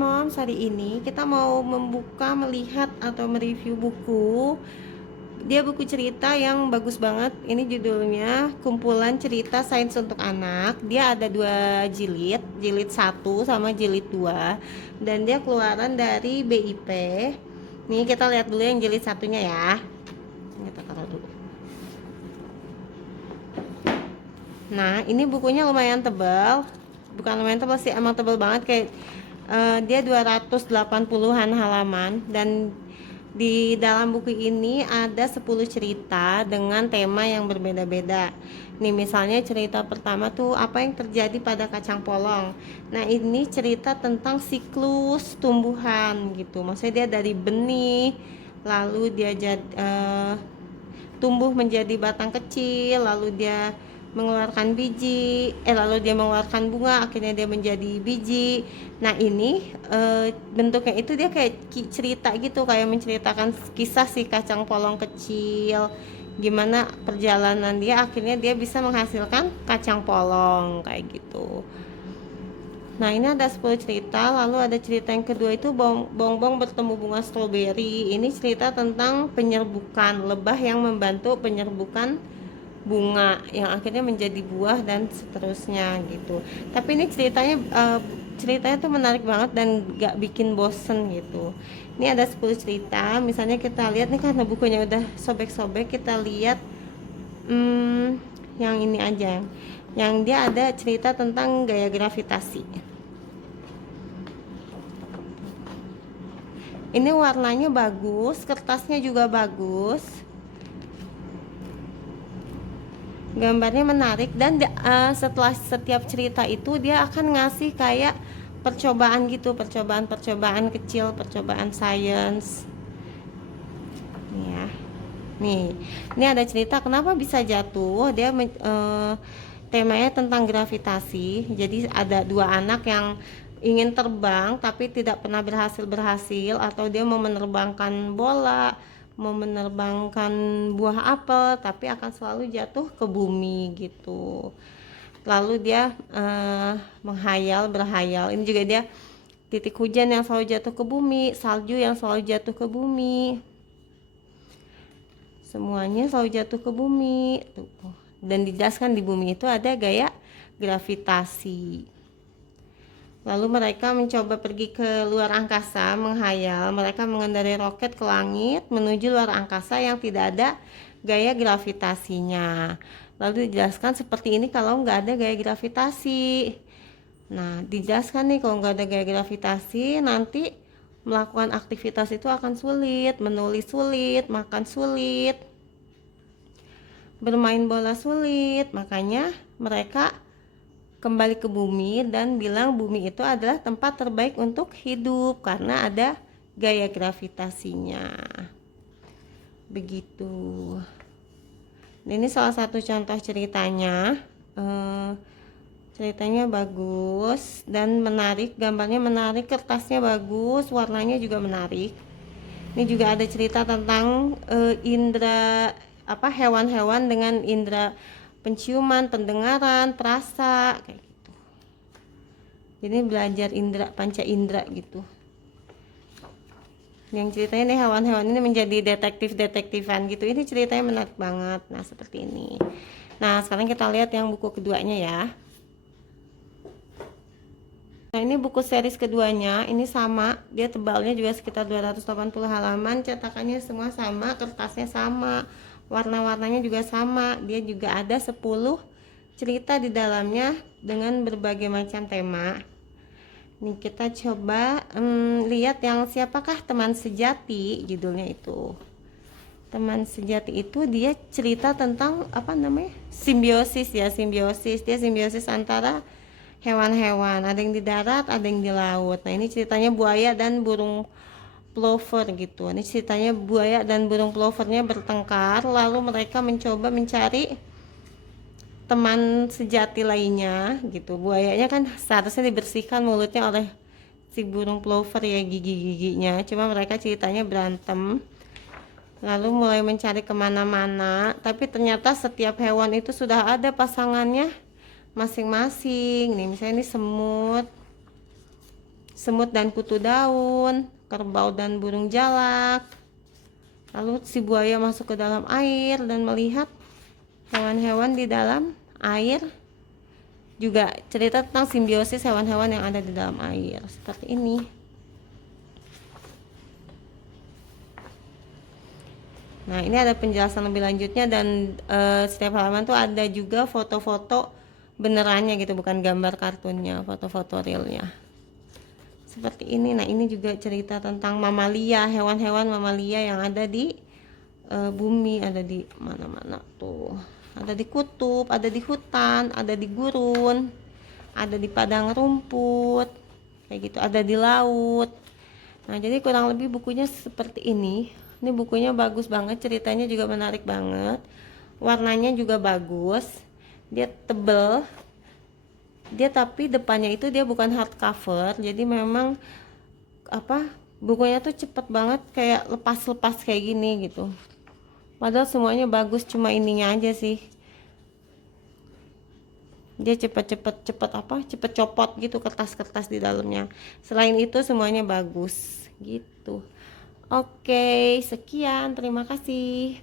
Moms, hari ini kita mau melihat atau mereview buku. Dia buku cerita yang bagus banget. Ini judulnya Kumpulan Cerita Sains untuk Anak. Dia ada 2 jilid, jilid 1 sama jilid 2. Dan dia keluaran dari BIP. Nih kita lihat dulu yang jilid satunya ya. Kita taruh dulu. Nah, ini bukunya lumayan tebal. Bukan lumayan tebal sih, emang tebal banget kayak dia 280-an halaman, dan di dalam buku ini ada 10 cerita dengan tema yang berbeda-beda. Nih misalnya cerita pertama tuh apa yang terjadi pada kacang polong. Nah, ini cerita tentang siklus tumbuhan gitu. Maksudnya dia dari benih, lalu dia tumbuh menjadi batang kecil, lalu dia mengeluarkan biji, lalu dia mengeluarkan bunga, akhirnya dia menjadi biji. Nah, ini bentuknya itu dia kayak cerita gitu, kayak menceritakan kisah si kacang polong kecil, gimana perjalanan dia akhirnya dia bisa menghasilkan kacang polong kayak gitu. Nah, ini ada 10 cerita. Lalu ada cerita yang kedua itu Bongbong bertemu bunga stroberi. Ini cerita tentang penyerbukan lebah yang membantu penyerbukan bunga yang akhirnya menjadi buah dan seterusnya gitu. Tapi ini ceritanya tuh menarik banget dan gak bikin bosen gitu. Ini ada 10 cerita. Misalnya kita lihat nih, karena bukunya udah sobek-sobek, kita lihat yang ini aja. Yang dia ada cerita tentang gaya gravitasi. Ini warnanya bagus, kertasnya juga bagus, gambarnya menarik, dan setelah setiap cerita itu dia akan ngasih kayak percobaan gitu, percobaan kecil, percobaan sains. Nih ya, ini ada cerita kenapa bisa jatuh. Dia temanya tentang gravitasi. Jadi ada 2 anak yang ingin terbang tapi tidak pernah berhasil, atau dia mau menerbangkan bola, mau menerbangkan buah apel, tapi akan selalu jatuh ke bumi gitu. Lalu dia berhayal. Ini juga dia titik hujan yang selalu jatuh ke bumi, salju yang selalu jatuh ke bumi, semuanya selalu jatuh ke bumi. Dan dijelaskan di bumi itu ada gaya gravitasi. Lalu mereka mencoba pergi ke luar angkasa, menghayal. Mereka mengendarai roket ke langit menuju luar angkasa yang tidak ada gaya gravitasinya. Lalu dijelaskan seperti ini kalau nggak ada gaya gravitasi. Nah, dijelaskan nih kalau nggak ada gaya gravitasi, nanti melakukan aktivitas itu akan sulit, menulis sulit, makan sulit, bermain bola sulit. Makanya mereka kembali ke bumi dan bilang bumi itu adalah tempat terbaik untuk hidup karena ada gaya gravitasinya. Begitu. Ini salah satu contoh ceritanya. Ceritanya bagus dan menarik, gambarnya menarik, kertasnya bagus, warnanya juga menarik. Ini juga ada cerita tentang indera hewan-hewan dengan indera penciuman, pendengaran, perasa kayak gitu. Jadi belajar panca indera gitu. Yang ceritanya nih hewan-hewan ini menjadi detektifan gitu. Ini ceritanya menarik banget. Nah, seperti ini. Nah, sekarang kita lihat yang buku keduanya ya. Nah, ini buku series keduanya. Ini sama, dia tebalnya juga sekitar 280 halaman, cetakannya semua sama, kertasnya sama, warna-warnanya juga sama. Dia juga ada 10 cerita di dalamnya dengan berbagai macam tema. Nih kita coba lihat yang siapakah teman sejati, judulnya itu. Teman sejati itu dia cerita tentang simbiosis ya, dia simbiosis antara hewan-hewan, ada yang di darat, ada yang di laut. Nah, ini ceritanya buaya dan burung plover gitu. Ini ceritanya buaya dan burung plovernya bertengkar, lalu mereka mencoba mencari teman sejati lainnya gitu. Buayanya kan seharusnya dibersihkan mulutnya oleh si burung plover ya, gigi-giginya. Cuma mereka ceritanya berantem, lalu mulai mencari kemana-mana. Tapi ternyata setiap hewan itu sudah ada pasangannya masing-masing. Nih misalnya ini semut semut dan kutu daun, kerbau dan burung jalak. Lalu si buaya masuk ke dalam air dan melihat hewan-hewan di dalam air. Juga cerita tentang simbiosis hewan-hewan yang ada di dalam air, seperti ini. Nah, ini ada penjelasan lebih lanjutnya, dan setiap halaman tuh ada juga foto-foto benerannya gitu, bukan gambar kartunnya, foto-foto realnya. Seperti ini. Nah, ini juga cerita tentang mamalia, hewan-hewan mamalia yang ada di bumi, ada di mana-mana tuh. Ada di kutub, ada di hutan, ada di gurun, ada di padang rumput, kayak gitu, ada di laut. Nah, jadi kurang lebih bukunya seperti ini. Ini bukunya bagus banget, ceritanya juga menarik banget. Warnanya juga bagus. Dia tebel. Dia tapi depannya itu dia bukan hardcover, jadi memang apa, bukunya tuh cepet banget, kayak lepas-lepas kayak gini gitu. Padahal semuanya bagus, cuma ininya aja sih. Dia cepet copot gitu kertas-kertas di dalamnya. Selain itu semuanya bagus gitu. Oke, sekian, terima kasih.